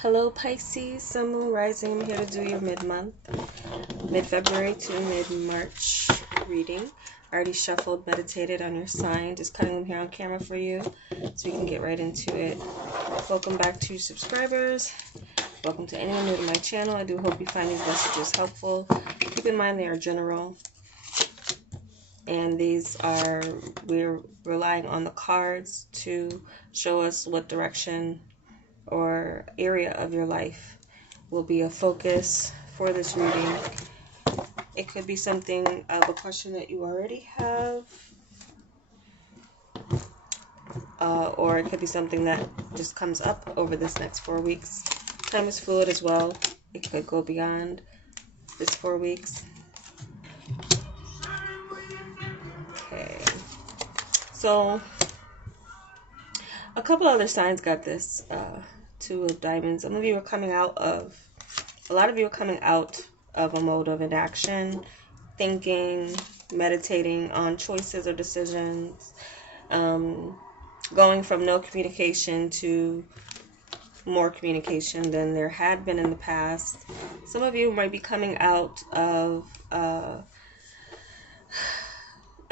Hello Pisces, Sun, Moon, Rising. I'm here to do your mid-month, mid-February to mid-March reading. I already shuffled, meditated on your sign, just cutting them here on camera for you so we can get right into it. Welcome back to subscribers. Welcome to anyone new to my channel. I do hope you find these messages helpful. Keep in mind they are general. And we're relying on the cards to show us what direction or area of your life will be a focus for this reading. It could be something of a question that you already have, or it could be something that just comes up over this next 4 weeks. Time is fluid as well. It could go beyond this 4 weeks. Okay. So, a couple other signs got this. Two of Diamonds. A lot of you are coming out of a mode of inaction, thinking, meditating on choices or decisions, going from no communication to more communication than there had been in the past. Some of you might be coming out of a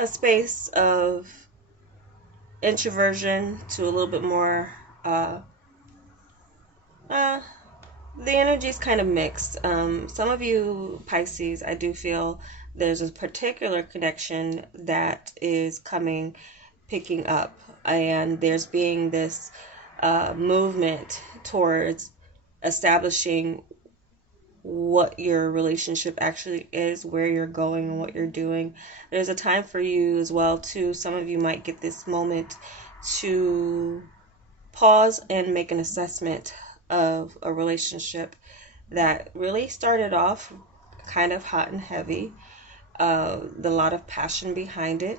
space of introversion to a little bit more the energy is kind of mixed. Some of you Pisces, I do feel there's a particular connection that is picking up, and there's being this movement towards establishing what your relationship actually is, where you're going and what you're doing. There's a time for you as well too. Some of you might get this moment to pause and make an assessment of a relationship that really started off kind of hot and heavy, a lot of passion behind it.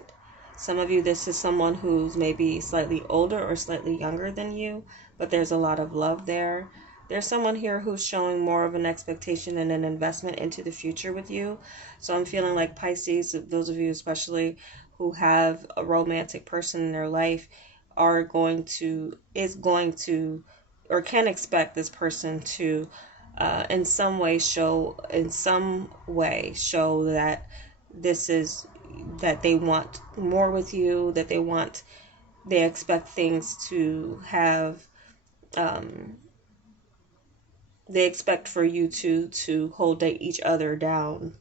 Some of you, this is someone who's maybe slightly older or slightly younger than you, but there's a lot of love there. There's someone here who's showing more of an expectation and an investment into the future with you. So I'm feeling like Pisces, those of you especially who have a romantic person in their life, or can expect this person to in some way show that that they want more with you, that they expect things to have, they expect for you to hold each other down,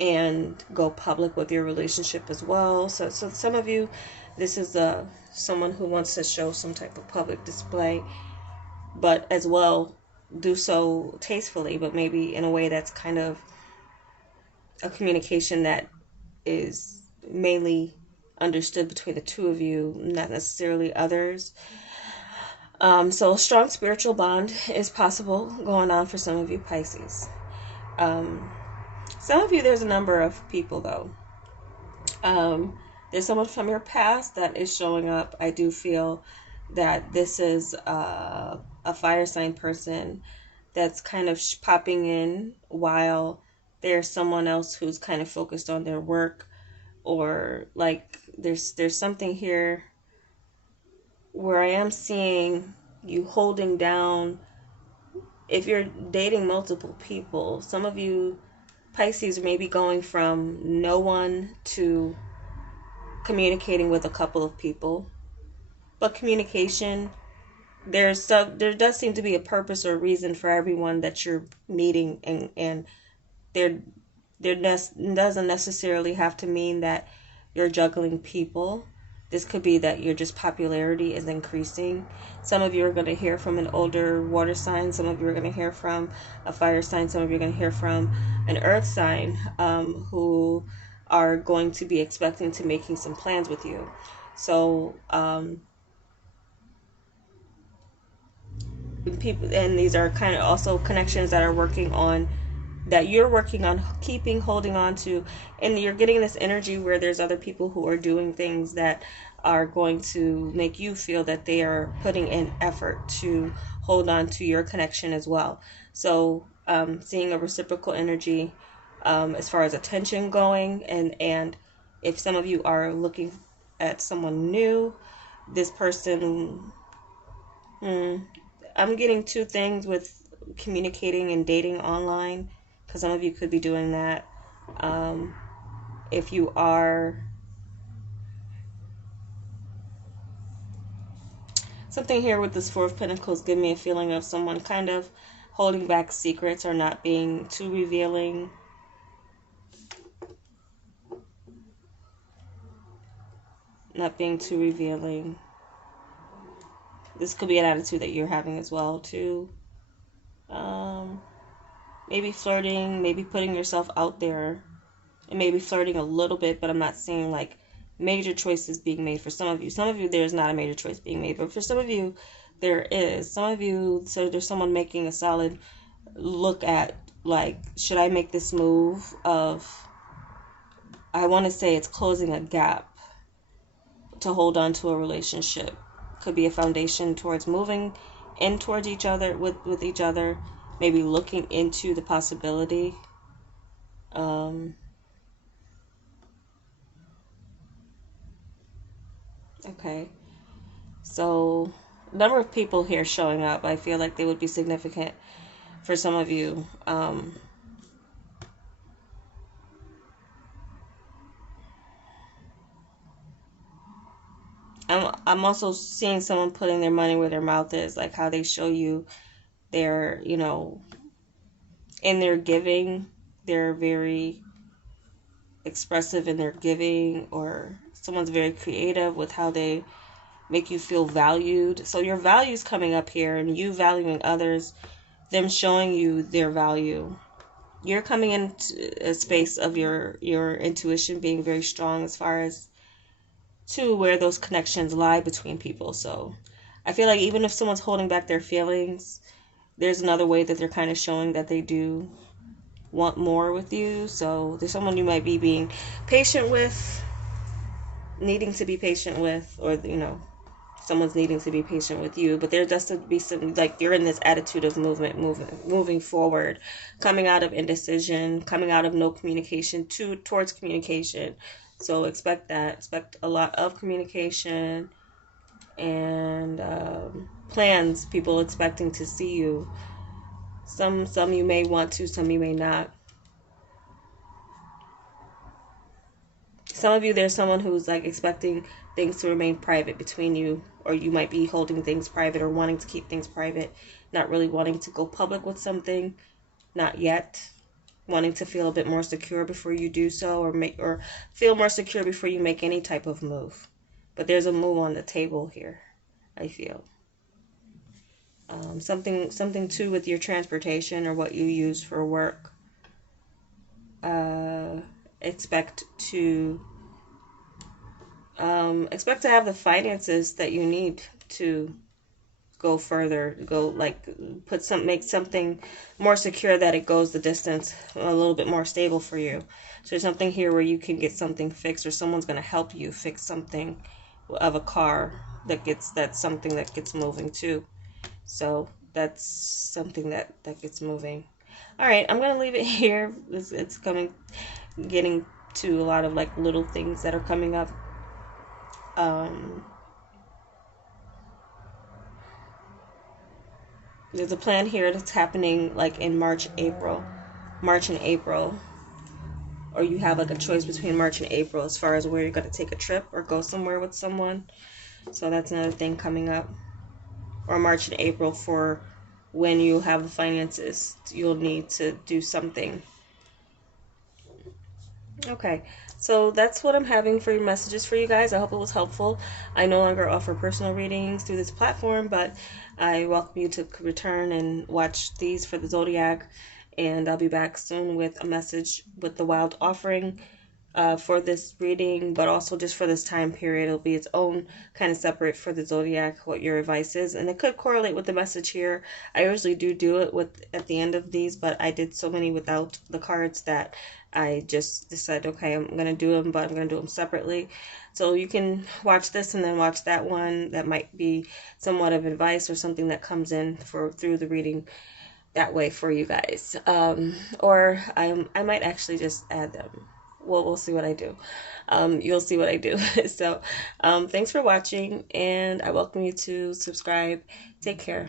and go public with your relationship as well. So some of you, this is someone who wants to show some type of public display, but as well do so tastefully, but maybe in a way that's kind of a communication that is mainly understood between the two of you, not necessarily others. So a strong spiritual bond is possible going on for some of you Pisces. Some of you, there's a number of people though. There's someone from your past that is showing up. I do feel that this is a fire sign person that's kind of popping in while there's someone else who's kind of focused on their work, or like there's something here where I am seeing you holding down. If you're dating multiple people, some of you Pisces may be going from no one to communicating with a couple of people. But communication, there does seem to be a purpose or reason for everyone that you're meeting, and there doesn't necessarily have to mean that you're juggling people. This could be that your just popularity is increasing. Some of you are going to hear from an older water sign. Some of you are going to hear from a fire sign. Some of you are going to hear from an earth sign, who are going to be expecting to making some plans with you. So people, and these are kind of also connections that you're working on holding on to, and you're getting this energy where there's other people who are doing things that are going to make you feel that they are putting in effort to hold on to your connection as well. So seeing a reciprocal energy as far as attention going, and if some of you are looking at someone new, this person Hmm. I'm getting two things with communicating and dating online, because some of you could be doing that. Um, if you are, something here with this Four of Pentacles give me a feeling of someone kind of holding back secrets or not being too revealing. Not being too revealing. This could be an attitude that you're having as well, too. Um, Maybe flirting, maybe putting yourself out there, and maybe flirting a little bit, but I'm not seeing like major choices being made for some of you. Some of you, there's not a major choice being made, but for some of you, there is. Some of you, so there's someone making a solid look at, like, should I make this move of, I want to say it's closing a gap to hold on to a relationship. Could be a foundation towards moving in towards each other, with each other, maybe looking into the possibility. Okay. So, number of people here showing up, I feel like they would be significant for some of you. I'm also seeing someone putting their money where their mouth is, like how they show you their, in their giving, they're very expressive in their giving, or someone's very creative with how they make you feel valued. So your value's coming up here, and you valuing others, them showing you their value. You're coming into a space of your intuition being very strong as far as to where those connections lie between people. So I feel like even if someone's holding back their feelings, there's another way that they're kind of showing that they do want more with you. So there's someone you might be being patient with, needing to be patient with, or someone's needing to be patient with you. But there does to be some, like, you're in this attitude of moving forward, coming out of indecision, coming out of no communication towards communication. So expect that. Expect a lot of communication and plans. People expecting to see you. Some you may want to, some you may not. Some of you, there's someone who's like expecting things to remain private between you, or you might be holding things private or wanting to keep things private, not really wanting to go public with something, not yet. Wanting to feel a bit more secure before you do so, or feel more secure before you make any type of move. But there's a move on the table here, I feel. Something too with your transportation or what you use for work. Expect to have the finances that you need to go further, make something more secure, that it goes the distance, a little bit more stable for you. So there's something here where you can get something fixed, or someone's going to help you fix something of a car that's something that gets moving too. So that's something that gets moving. All right, I'm going to leave it here. It's getting to a lot of like little things that are coming up. There's a plan here that's happening like in March and April, or you have like a choice between March and April as far as where you're going to take a trip or go somewhere with someone. So that's another thing coming up. Or March and April for when you have the finances, you'll need to do something. Okay, so that's what I'm having for your messages for you guys. I hope it was helpful. I no longer offer personal readings through this platform, but I welcome you to return and watch these for the Zodiac. And I'll be back soon with a message with the Wild Offering for this reading, but also just for this time period. It'll be its own kind of separate for the Zodiac, what your advice is. And it could correlate with the message here. I usually do it at the end of these, but I did so many without the cards that I just decided, okay, I'm going to do them, but I'm going to do them separately. So you can watch this and then watch that one. That might be somewhat of advice or something that comes in through the reading that way for you guys. Or I might actually just add them. Well, we'll see what I do. You'll see what I do. So, thanks for watching, and I welcome you to subscribe. Take care.